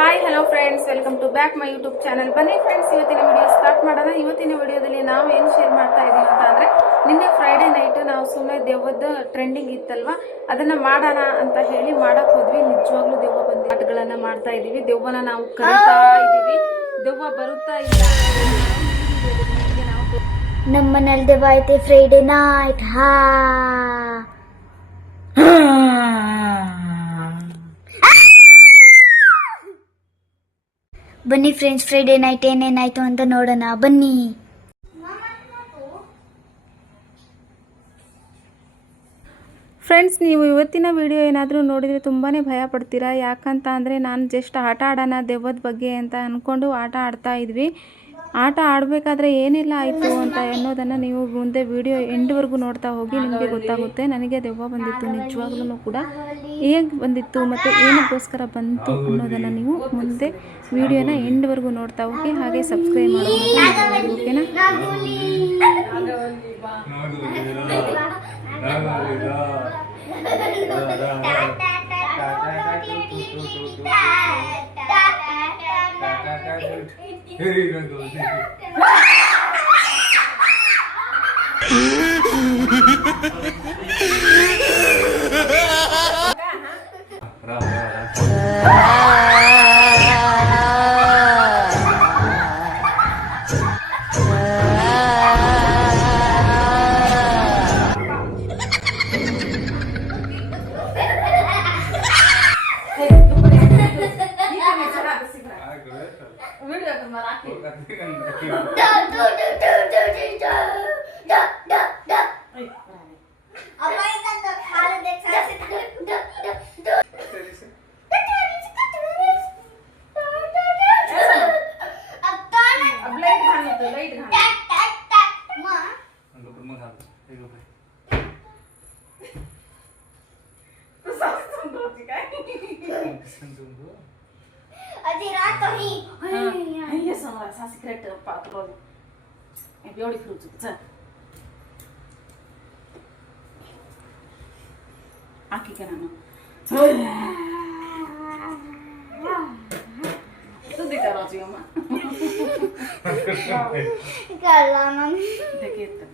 Hi hello friends, welcome to back my YouTube channel. ಬನ್ನಿ friends, ಇವತ್ತಿನ video start ಮಾಡೋಣ. ಇವತ್ತಿನ ವಿಡಿಯೋದಲ್ಲಿ ನಾವು ಏನು ಶೇರ್ ಮಾಡ್ತಾ ಇದೀವಿ ಅಂತ ಅಂದ್ರೆ, ನಿನ್ನೆ ಫ್ರೈಡೆ ನೈಟ್ ನಾವು ಸುಮ್ಮನೆ ದೆವ್ವದ ಟ್ರೆಂಡಿಂಗ್ ಇತ್ತಲ್ವಾ, ಅದನ್ನ ಮಾಡೋಣ ಅಂತ ಹೇಳಿ ಮಾಡಕ್ ಹೋದ್ವಿ. ನಿಜವಾಗ್ಲೂ ದೆವ್ವ ಬಂದ ಆಟಗಳನ್ನ ಮಾಡ್ತಾ ಇದೀವಿ. ದೆವ್ವನ ನಾವು ಕರೀತಾ ಇದೀವಿ, ದೆವ್ವ ಬರುತ್ತಾ ಇಲ್ಲ. ನಮ್ಮ ಮನೇಲಿ ದೆವ್ವ ಐತೆ. ಫ್ರೈಡೆ ನೈಟ್ ಬನ್ನಿ ಫ್ರೆಂಡ್ಸ್, ಫ್ರೈಡೆ ನೈಟ್ ಏನೇನಾಯ್ತು ಅಂತ ನೋಡೋಣ ಬನ್ನಿ. ಫ್ರೆಂಡ್ಸ್, ನೀವು ಇವತ್ತಿನ ವಿಡಿಯೋ ಏನಾದರೂ ನೋಡಿದರೆ ತುಂಬಾ ಭಯ ಪಡ್ತೀರಾ. ಯಾಕಂತ ಅಂದರೆ ನಾನು ಜಸ್ಟ್ ಆಟ ಆಡೋಣ ದೆವ್ವದ ಬಗ್ಗೆ ಅಂತ ಅಂದ್ಕೊಂಡು ಆಟ ಆಡ್ತಾ ಇದ್ವಿ. ಆಟ ಆಡಬೇಕಾದ್ರೆ ಏನೆಲ್ಲ ಆಯಿತು ಅಂತ ಅನ್ನೋದನ್ನು ನೀವು ಮುಂದೆ ವಿಡಿಯೋ ಎಂಡ್ವರೆಗೂ ನೋಡ್ತಾ ಹೋಗಿ, ನಿಮಗೆ ಗೊತ್ತಾಗುತ್ತೆ. ನನಗೆ ದೆವ್ವ ಬಂದಿತ್ತು, ನಿಜವಾಗ್ಲೂ ಕೂಡ ಹೇಗೆ ಬಂದಿತ್ತು ಮತ್ತು ಏನಕ್ಕೋಸ್ಕರ ಬಂತು ಅನ್ನೋದನ್ನು ನೀವು ಮುಂದೆ ವಿಡಿಯೋನ ಎಂಡ್ವರೆಗೂ ನೋಡ್ತಾ ಹೋಗಿ. ಹಾಗೆ ಸಬ್ಸ್ಕ್ರೈಬ್ ಮಾಡೋದು, ಓಕೆನಾ? Secret patron e bioli frutti aqui que não tudo de garotinho ma calma de que tá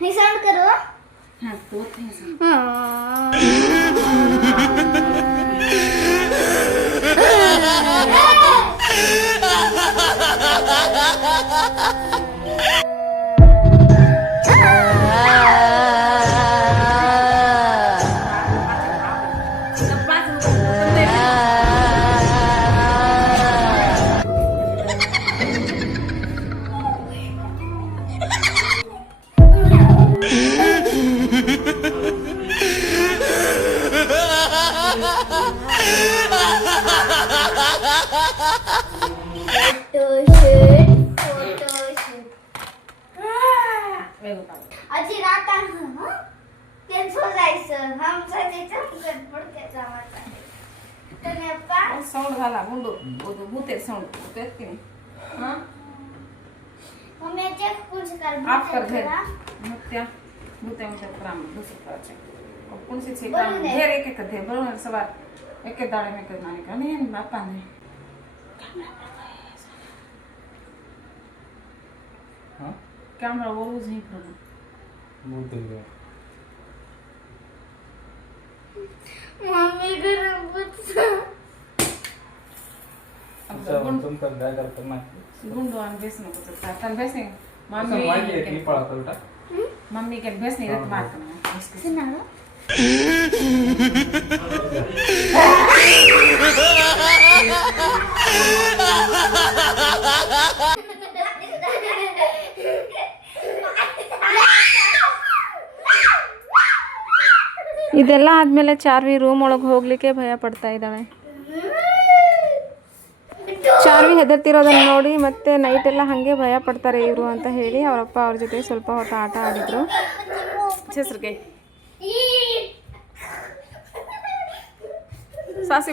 नहीं साउंड करो. हाँ तो थे साउंड. अजी रात त्यांचं जायचं आमचं त्याचं गडबडक्याचा वाचा तुम्ही अप्पा साऊंड झाला मुंडू भूते साऊंड होते की हां मम्मी चेक कुछ कर आप कर दे मुत्या भूते क्राम दूसरे कराचे और कौन सी से काम ढेर एक दे बरोबर सवार एक दाड़े में करना का नहीं बापा ने हां कैमरा वो यूज नहीं करो बहुत है मम्मी गरम बच्चा अब तुम कर क्या करते ना गुंडो अन बेस नको तर तन बेस नहीं मम्मी माहिती आहे की पळत बेटा मम्मी के बेस नहीं रत बात करना सुनाओ ಇದೆಲ್ಲ ಆದಮೇಲೆ ಚಾರ್ವಿ ರೂಮ್ ಒಳಗೆ ಹೋಗಲಿಕ್ಕೆ ಭಯ ಪಡ್ತಾ ಇದ್ದಾಳೆ. ಚಾರ್ವಿ ಹೆದರ್ತಿರೋದನ್ನು ನೋಡಿ ಮತ್ತೆ ನೈಟ್ ಎಲ್ಲ ಹಾಗೆ ಭಯ ಪಡ್ತಾರೆ ಇವರು ಅಂತ ಹೇಳಿ ಅವರಪ್ಪ ಅವ್ರ ಜೊತೆ ಸ್ವಲ್ಪ ಹೊತ್ತು ಆಟ ಆಡಿದ್ರು. ಹೆಸರಿಗೆ ಸಾಸಿ